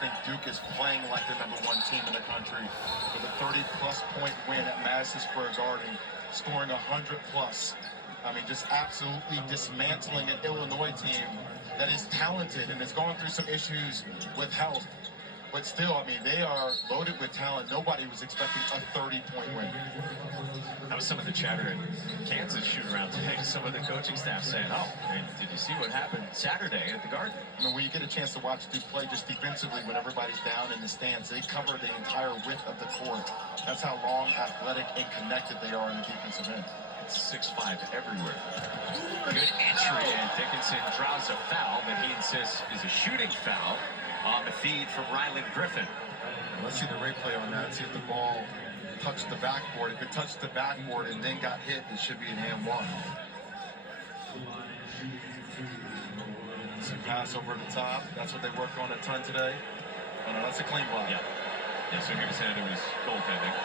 I think Duke is playing like the #1 team in the country with a 30-plus point win at Madison Square Garden, scoring 100-plus. I mean, just absolutely dismantling an Illinois team that is talented and is going through some issues with health. But still, I mean, they are loaded with talent. Nobody was expecting a 30-point win. That was some of the chatter in Kansas shoot around today. Some of the coaching staff saying, oh, I mean, did you see what happened Saturday at the Garden? I mean, when you get a chance to watch Duke play just defensively when everybody's down in the stands, they cover the entire width of the court. That's how long, athletic, and connected they are in the defensive end. It's 6'5" everywhere. Good entry, and Dickinson draws a foul that he insists is a shooting foul on the feed from Ryland Griffin. Let's see the replay on that, see if the ball touched the backboard. If it touched the backboard and then got hit, it should be an and-one. Some pass over the top. That's what they worked on a ton today. Oh no, that's a clean block. Yeah, so he was saying it was goaltending.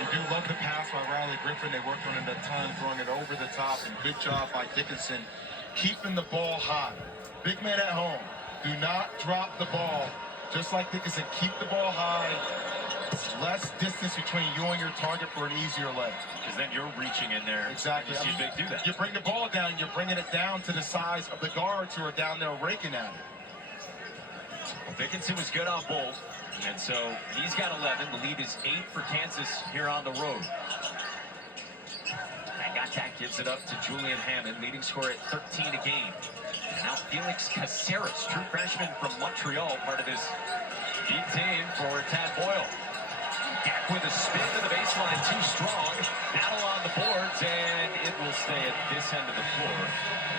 You do love the pass by Riley Griffin. They worked on it a ton, throwing it over the top, and good job by Dickinson keeping the ball high. Big man at home. Do not drop the ball. Just like Dickinson, keep the ball high. Less distance between you and your target for an easier leg. Because then you're reaching in there. Exactly. You see Big do that. You bring the ball down, you're bringing it down to the size of the guards who are down there raking at it. Well, Dickinson was good on both, and so he's got 11. The lead is 8 for Kansas here on the road. And got that, gives it up to Julian Hammond, leading scorer at 13 a game. And now Felix Caceres, true freshman from Montreal, part of this deep team for Tad Boyle. Dak with a spin to the baseline, too strong. Battle on the boards, and it will stay at this end of the floor.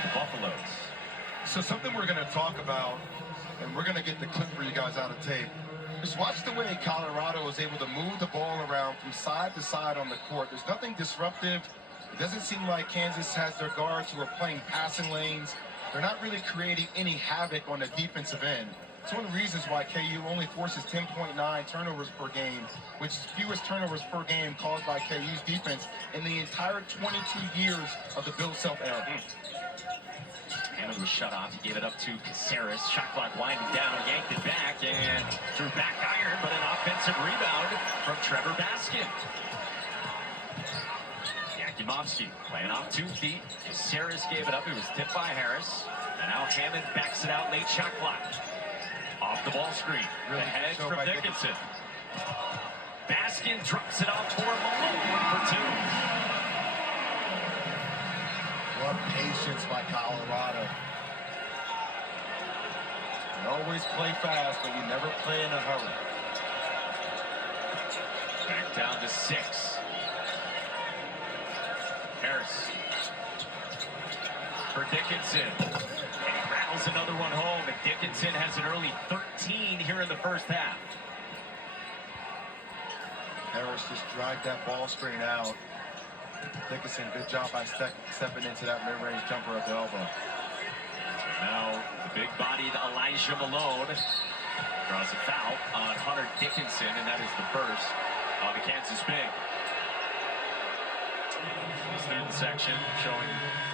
The Buffaloes. So something we're going to talk about, and we're going to get the clip for you guys out of tape. Just watch the way Colorado is able to move the ball around from side to side on the court. There's nothing disruptive. It doesn't seem like Kansas has their guards who are playing passing lanes. They're not really creating any havoc on the defensive end. It's one of the reasons why KU only forces 10.9 turnovers per game, which is fewest turnovers per game caused by KU's defense in the entire 22 years of the Bill Self era. Hammond was shut off. He gave it up to Caceres. Shot clock winding down, yanked it back, and threw back iron, but an offensive rebound from Trevor Baskin. Yakimovsky playing off 2 feet. Caceres gave it up. It was tipped by Harris. And now Hammond backs it out late shot clock. Off the ball screen. Really the hedge show from by Dickinson. Baskin drops it off for Malone for 2. What patience by Colorado. You always play fast, but you never play in a hurry. Back down to 6. Harris for Dickinson. And he rattles another one home, and Dickinson has an early 13 here in the first half. Harris just dragged that ball screen out. Dickinson, good job by stepping into that mid-range jumper at the elbow. So now the big-bodied Elijah Malone draws a foul on Hunter Dickinson, and that is the first of the Kansas big. The student section showing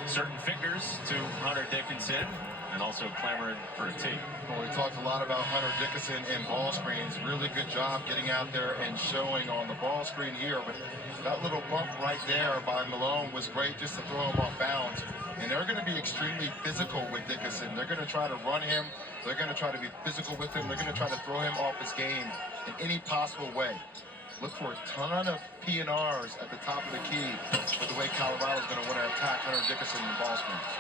certain fingers to Hunter Dickinson and also clamoring for a tee. Well, we talked a lot about Hunter Dickinson and ball screens. Really good job getting out there and showing on the ball screen here. But that little bump right there by Malone was great just to throw him off bounds. And they're going to be extremely physical with Dickinson. They're going to try to run him. They're going to try to be physical with him. They're going to try to throw him off his game in any possible way. Look for a ton of P&Rs at the top of the key for the way Colorado's going to want to attack Hunter Dickinson in ball screens.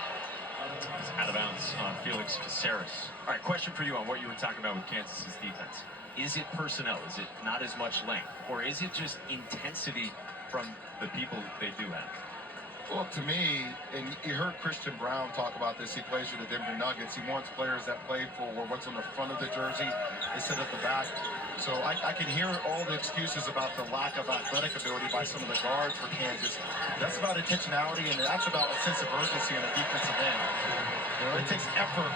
It's out of bounds on Felix Caceres. All right, question for you on what you were talking about with Kansas's defense. Is it personnel? Is it not as much length? Or is it just intensity from the people they do have? Well, to me, and you heard Christian Brown talk about this, he plays for the Denver Nuggets. He wants players that play for what's on the front of the jersey instead of the back. So I can hear all the excuses about the lack of athletic ability by some of the guards for Kansas. That's about intentionality, and that's about a sense of urgency on the defensive end. You know, it takes effort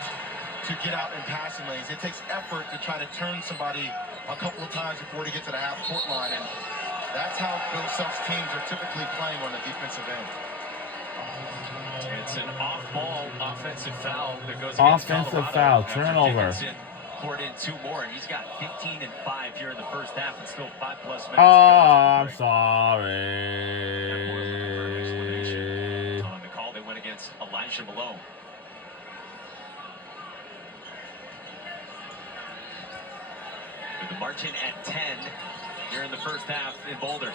to get out in passing lanes. It takes effort to try to turn somebody a couple of times before they get to the half-court line, and that's how Bill Self's teams are typically playing on the defensive end. It's an off-ball offensive foul that goes against Colorado. Offensive foul, turnover. poured in 2 more, and he's got 15 and 5 here in the first half, and still 5+ minutes to Oh, go. I'm sorry. On the call, they went against Elijah Malone. With the margin at 10 here in the first half in Boulder.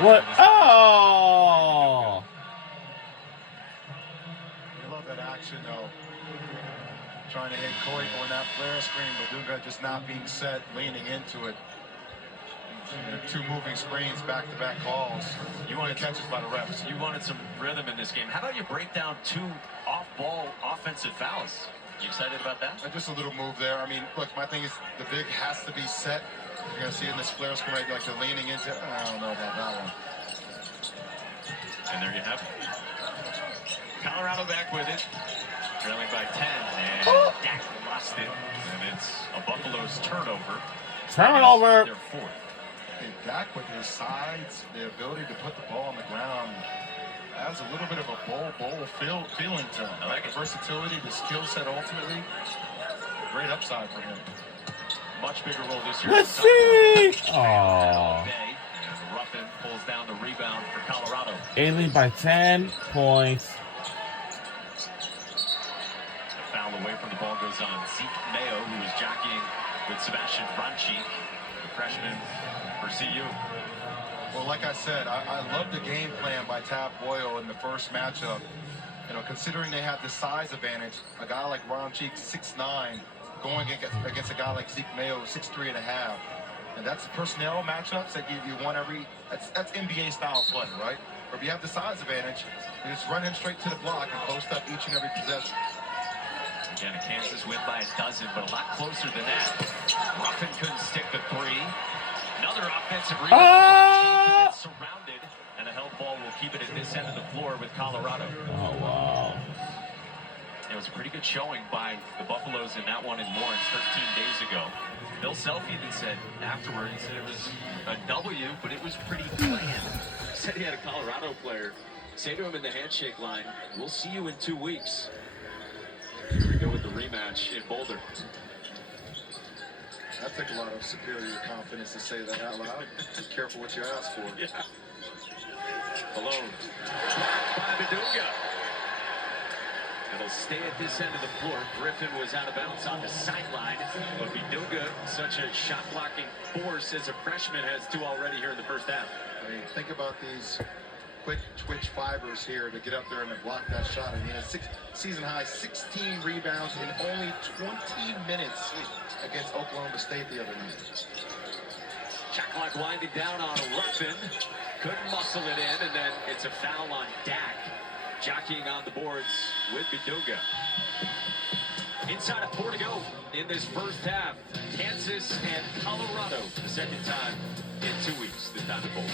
What? Oh! You love that action, though. Trying to hit Coit on that flare screen, but Dunga just not being set, leaning into it. And 2 moving screens, back-to-back calls. You wanted catches by the refs. You wanted some rhythm in this game. How about you break down 2 off-ball offensive fouls? You excited about that? Just a little move there. I mean, look, my thing is the big has to be set. You're going to see in this flare screen right, like they're leaning into it. I don't know about that one. And there you have it. Colorado back with it. Trailing by 10. And Dak lost it. And it's a Buffalo's turnover. Turnover. Their 4th. Hey, Dak with his sides, the ability to put the ball on the ground, has a little bit of a bowl feeling to him. I like it. The versatility, the skill set ultimately. Great upside for him. Much bigger role this year. Let's see. Oh. Oh. And Ruffin pulls down the rebound for Colorado. Alien by 10 points. The foul away from the ball goes on Zeke Mayo, who is jockeying with Sebastian Franchi, the freshman for CU. Well, like I said, I love the game plan by Tab Boyle in the first matchup. You know, considering they have the size advantage, a guy like Ron Cheek, 6'9", going against a guy like Zeke Mayo, 6'3.5". And that's personnel matchups that you want that's NBA style play, right? Or if you have the size advantage, you just run him straight to the block and post up each and every possession. Again, Kansas win by 12, but a lot closer than that. Ruffin couldn't stick the 3. Another offensive rebound. Gets surrounded, and a held ball will keep it at this end of the floor with Colorado. Oh, wow. It was a pretty good showing by the Buffaloes in that one in Lawrence 13 days ago. Bill Self even said afterward, he said it was a W, but it was pretty bland. He said he had a Colorado player say to him in the handshake line, "We'll see you in 2 weeks." Here we go with the rematch in Boulder. That took a lot of superior confidence to say that out loud. Be careful what you ask for. Yeah. Alone. By Bidunga. It'll stay at this end of the floor. Griffin was out of bounds on the sideline, but Bidunga, such a shot-blocking force as a freshman, has 2 already here in the first half. I mean, think about these quick twitch fibers here to get up there and to block that shot. I mean, he had season-high 16 rebounds in only 20 minutes against Oklahoma State the other night. Shot clock winding down on Ruffin. Couldn't muscle it in, and then it's a foul on Dak. Jockeying on the boards with Bidunga. Inside of 4 to go in this first half. Kansas and Colorado, the second time in 2 weeks, this time in Boulder.